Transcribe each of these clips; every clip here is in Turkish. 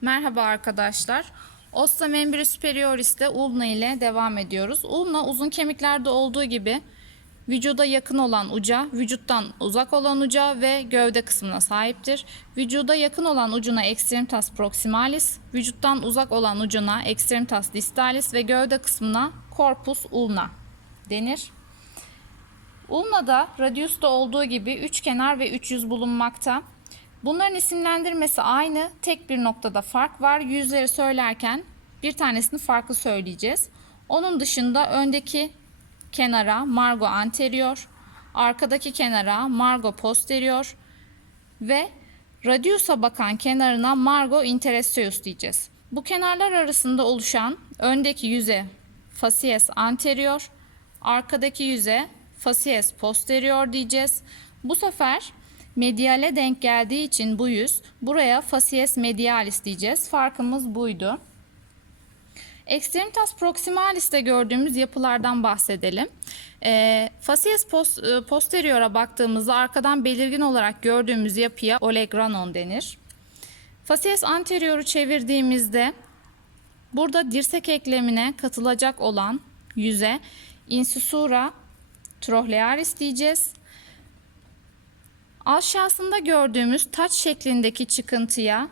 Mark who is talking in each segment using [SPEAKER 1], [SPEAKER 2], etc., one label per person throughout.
[SPEAKER 1] Merhaba arkadaşlar. Osta membri superioris'te ulna ile devam ediyoruz. Ulna uzun kemiklerde olduğu gibi vücuda yakın olan uca, vücuttan uzak olan uca ve gövde kısmına sahiptir. Vücuda yakın olan ucuna extremitas proximalis, vücuttan uzak olan ucuna extremitas distalis ve gövde kısmına corpus ulna denir. Ulna'da radius'ta olduğu gibi üç kenar ve üç yüz bulunmakta. Bunların isimlendirmesi aynı. Tek bir noktada fark var. Yüzleri söylerken bir tanesini farklı söyleyeceğiz. Onun dışında öndeki kenara margo anterior, arkadaki kenara margo posterior ve radius'a bakan kenarına margo interosseus diyeceğiz. Bu kenarlar arasında oluşan öndeki yüze facies anterior, arkadaki yüze facies posterior diyeceğiz. Bu sefer mediale denk geldiği için bu yüz buraya facies medialis diyeceğiz. Farkımız buydu. Extremitas proximalis'te gördüğümüz yapılardan bahsedelim. E, facies pos, e, posterior'a baktığımızda arkadan belirgin olarak gördüğümüz yapıya olegranon denir. Facies anterior'u çevirdiğimizde burada dirsek eklemine katılacak olan yüze incisura trochlearis diyeceğiz. Aşağısında gördüğümüz taç şeklindeki çıkıntıya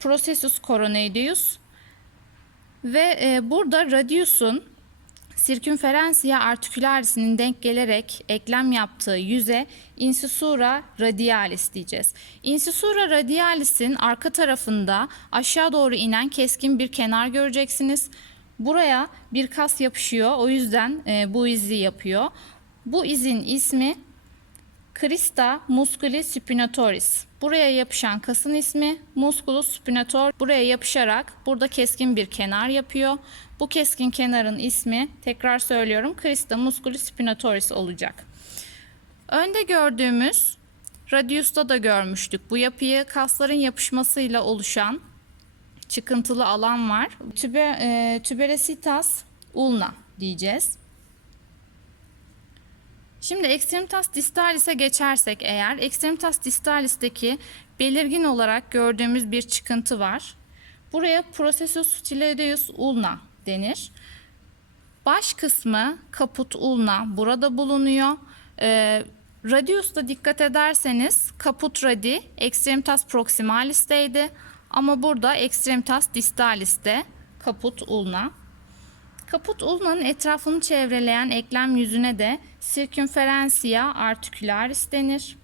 [SPEAKER 1] processus coronaeus ve e, burada radius'un circumferentia articularis'inin denk gelerek eklem yaptığı yüze incisura radialis diyeceğiz. Incisura radialis'in arka tarafında aşağı doğru inen keskin bir kenar göreceksiniz. Buraya bir kas yapışıyor. O yüzden e, bu izi yapıyor. Bu izin ismi Crista musculi spinatoris. Buraya yapışan kasın ismi musculus spinator. Buraya yapışarak burada keskin bir kenar yapıyor. Bu keskin kenarın ismi tekrar söylüyorum Crista musculi spinatoris olacak. Önde gördüğümüz radius'ta da görmüştük. Bu yapıyı kasların yapışmasıyla oluşan çıkıntılı alan var. Tübe, e, tuberositas ulna diyeceğiz. Şimdi extremitas distalis'e geçersek eğer extremitas distalis'teki belirgin olarak gördüğümüz bir çıkıntı var. Buraya processus styloideus ulna denir. Baş kısmı kaput ulna burada bulunuyor. Ee, radius'ta dikkat ederseniz kaput radi extremitas proximalis'teydi ama burada extremitas distalis'te kaput ulna. Kaput ulnanın etrafını çevreleyen eklem yüzüne de circumferentia articularis denir.